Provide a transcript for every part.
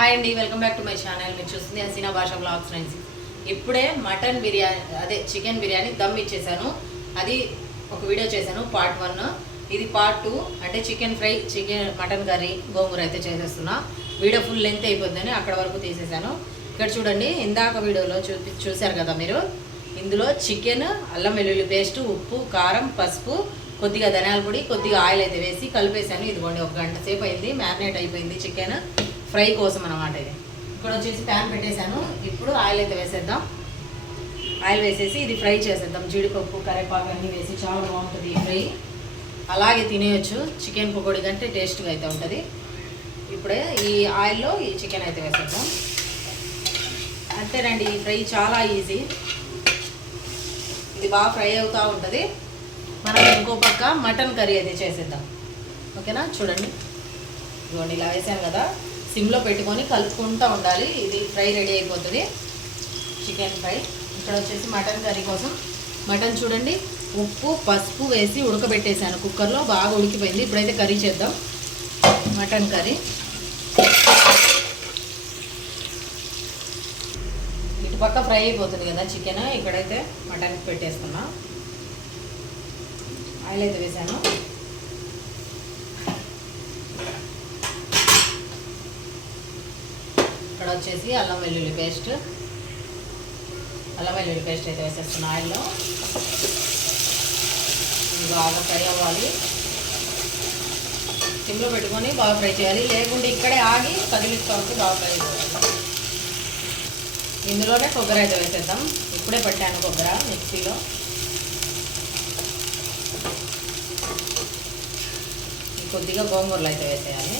Hi అండి welcome back to my channel మీరు చూస్తుంది హసీనా భాష బ్లాగ్స్ ఫ్రెండ్స్ ఇప్పుడే మటన్ బిర్యానీ అదే చికెన్ బిర్యానీ దమ్ ఇచ్చేసాను. అది ఒక వీడియో చేశాను పార్ట్ వన్ ఇది పార్ట్ టూ అంటే chicken fry chicken mutton curry గోంగూర అయితే చేసేస్తున్నా. వీడియో ఫుల్ లెంత్ అయిపోద్దని అక్కడ వరకు తీసేసాను. ఇక్కడ చూడండి ఇందాక వీడియోలో చూపి చూశారు కదా మీరు? ఇందులో చికెన్ అల్లం వెల్లుల్లి పేస్ట్ ఉప్పు కారం పసుపు కొద్దిగా ధనియాల పొడి కొద్దిగా ఆయిల్ అయితే వేసి కలిపేసాను ఇదిగోండి ఒక గంట సేపు అయింది మ్యారినేట్ అయిపోయింది చికెన్. ఫ్రై కోసం అనమాట ఇది. ఇక్కడ వచ్చేసి ప్యాన్ పెట్టేశాను. ఇప్పుడు ఆయిల్ అయితే వేసేద్దాం. ఆయిల్ వేసేసి ఇది ఫ్రై చేసేద్దాం. జీడిపప్పు కరివేపాకు అన్నీ వేసి చాలా బాగుంటుంది ఈ ఫ్రై. అలాగే తినేయచ్చు. చికెన్ పకోడీ కంటే టేస్ట్గా అయితే ఉంటుంది. ఇప్పుడే ఈ ఆయిల్లో ఈ చికెన్ అయితే వేసేద్దాం. అంతేనండి ఈ ఫ్రై చాలా ఈజీ. ఇది బాగా ఫ్రై అవుతూ ఉంటుంది. మనం ఇంకో పక్క మటన్ కర్రీ అయితే చేసేద్దాం. ఓకేనా? చూడండి. ఇదిగోండి ఇలా వేసాం కదా. సిమ్లో పెట్టుకొని కలుపుకుంటూ ఉండాలి. ఇది ఫ్రై రెడీ అయిపోతుంది. Chicken fry. ఇక్కడ వచ్చేసి మటన్ కర్రీ కోసం. మటన్ చూడండి ఉప్పు పసుపు వేసి ఉడకబెట్టేశాను. కుక్కర్లో బాగా ఉడికిపోయింది. ఇప్పుడైతే కర్రీ చేద్దాం. Mutton curry. ఇటుపక్క ఫ్రై అయిపోతుంది కదా చికెన్. ఇక్కడైతే మటన్ పెట్టేస్తున్నా. ఆయిల్ అయితే వేసాను. ఇక్కడ వచ్చేసి అల్లం వెల్లుల్లి పేస్ట్. అల్లం వెల్లుల్లి పేస్ట్ అయితే వేసేస్తున్నా ఆయిల్లో. బాగా ఫ్రై అవ్వాలి. సిమ్లో పెట్టుకొని బాగా ఫ్రై చేయాలి. లేకుంటే ఇక్కడే ఆగి కదిలిస్తూ బాగా ఫ్రై చేయాలి. ఇందులోనే కొబ్బరి అయితే వేసేద్దాం. ఇప్పుడే పట్టాను కొబ్బరి మిక్సీలో. కొద్దిగా గోంగూరలు అయితే వేసేయాలి.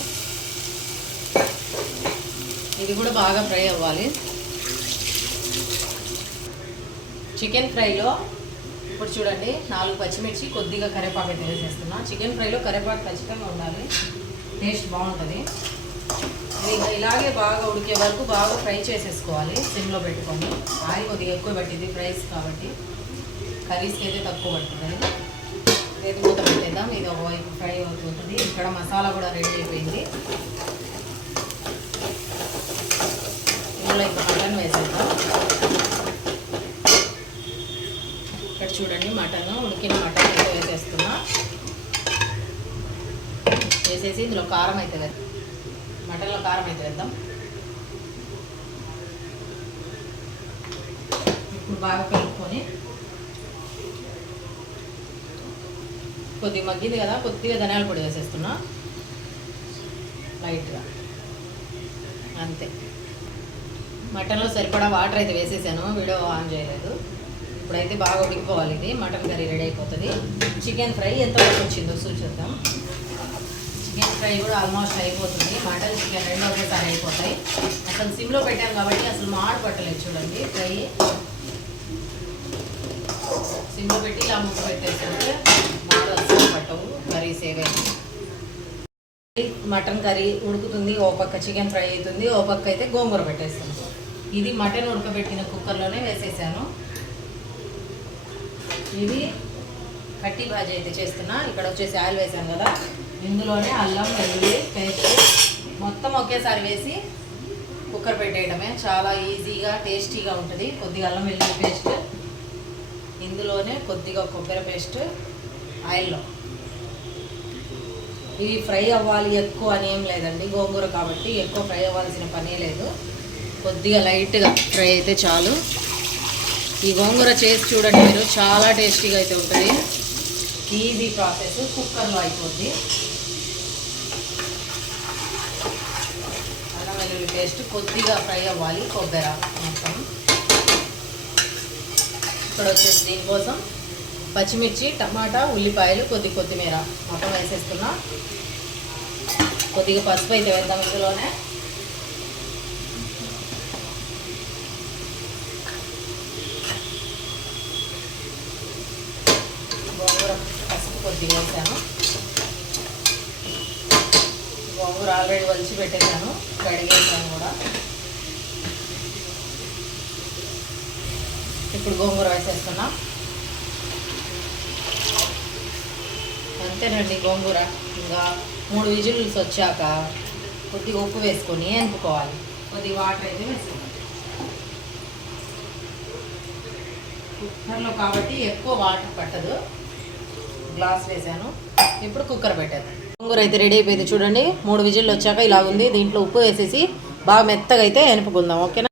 ఇది కూడా బాగా ఫ్రై అవ్వాలి. చికెన్ ఫ్రైలో ఇప్పుడు చూడండి నాలుగు పచ్చిమిర్చి కొద్దిగా కరివేపాకు అయితే వేసేస్తున్నా. చికెన్ ఫ్రైలో కరివేపాకు ఖచ్చితంగా ఉండాలి. టేస్ట్ బాగుంటుంది. ఇది ఇంకా ఇలాగే బాగా ఉడికే వరకు బాగా ఫ్రై చేసేసుకోవాలి సిమ్లో పెట్టుకొని. ఆయిల్ కొద్దిగా ఎక్కువ పట్టింది ఫ్రైస్ కాబట్టి. కర్రీస్కి అయితే తక్కువ పడుతుంది. రేపు మూత పెట్టేద్దాం. ఇది ఒకవైపు ఫ్రై అవుతుంది. ఇక్కడ మసాలా కూడా రెడీ అయిపోయింది ఇందులో ఇంకా మటన్ వేసేద్దాం ఇక్కడ చూడండి మటన్ ఉడికిన మటన్ అయితే వేసేస్తున్నా వేసేసి ఇందులో కారం అయితే వేద్దాం. మటన్లో కారం అయితే వేద్దాం. ఇప్పుడు బాగా కలుపుకొని కొద్దిగా మగ్గింది కదా కొద్దిగా ధనియాల పొడి వేసేస్తున్నా. లైట్గా. అంతే. మటన్లో సరిపడా వాటర్ అయితే వేసేసాను వీడియో ఆన్ చేయలేదు. ఇప్పుడైతే బాగా ఉడికిపోవాలి ఇది. మటన్ కర్రీ రెడీ అయిపోతుంది. చికెన్ ఫ్రై ఎంత వచ్చిందో చూసేద్దాం. చికెన్ ఫ్రై కూడా ఆల్మోస్ట్ అయిపోతుంది. మటన్ చికెన్ రెండు ఒకేసారి అయిపోతాయి. అసలు సిమ్లో పెట్టాను కాబట్టి అసలు మాడు పట్టలేదు చూడండి. ఫ్రై. సిమ్లో పెట్టి ఇలా ముక్క పెట్టేసరికి మాడు అసలు పట్టవు. కర్రీస్ ఏవైనా మటన్ కర్రీ ఉడుకుతుంది. ఓ పక్క చికెన్ ఫ్రై అవుతుంది. ఓ పక్క అయితే గోంగూర పెట్టేస్తాను. ఇది మటన్ ఉడకబెట్టిన కుక్కర్లోనే వేసేసాను. ఇది కట్టి భాజీ అయితే చేస్తున్నా. ఇక్కడ వచ్చేసి ఆయిల్ వేసాను కదా. ఇందులోనే అల్లం వెల్లుల్లి పేస్ట్ మొత్తం ఒకేసారి వేసి కుక్కర్ పెట్టేయడమే. చాలా ఈజీగా టేస్టీగా ఉంటుంది. కొద్దిగా అల్లం వెల్లుల్లి పేస్ట్. ఇందులోనే కొద్దిగా కొబ్బరి పేస్ట్ ఆయిల్లో. ఇవి ఫ్రై అవ్వాలి ఎక్కువ అని ఏం లేదండి. గోంగూర కాబట్టి ఎక్కువ ఫ్రై అవ్వాల్సిన పనే లేదు. కొద్దిగా లైట్గా ఫ్రై అయితే చాలు. ఈ గోంగూర చేసి చూడండి మీరు. చాలా టేస్టీగా అయితే ఉంటుంది. ఈజీ ప్రాసెస్ కుక్కర్లో అయిపోద్ది. అల్లం వెల్లుల్లి పేస్ట్ కొద్దిగా ఫ్రై అవ్వాలి కొబ్బరి మొత్తం. ఇక్కడ వచ్చేసి దీనికోసం పచ్చిమిర్చి టమాటా ఉల్లిపాయలు కొద్ది కొత్తిమీర. మొత్తం వేసేస్తున్నా. కొద్దిగా పసుపు అయితే వేద్దాం ఇందులోనే గోంగూర పసుపు కొద్దిగా వేసాను. గోంగూర ఆల్రెడీ వలిచి పెట్టేశాను. కడిగేసాను కూడా. ఇప్పుడు గోంగూర వేసేస్తున్నా. అంతేనండి గోంగూర. ఇంకా మూడు విజిల్స్ వచ్చాక కొద్దిగా ఉప్పు వేసుకొని అనుకోవాలి కొద్దిగా వాటర్ అయితే వేసుకోవాలి. కుక్కర్లో కాబట్టి ఎక్కువ వాటర్ పట్టదు. గ్లాస్ వేసాను. ఇప్పుడు కుక్కర్ పెట్టాను గోంగూర అయితే రెడీ అయిపోయింది చూడండి. మూడు విజిల్లు వచ్చాక ఇలా ఉంది. దీంట్లో ఉప్పు వేసేసి బాగా మెత్తగా అయితే ఎనుపుకుందాం. ఓకేనా?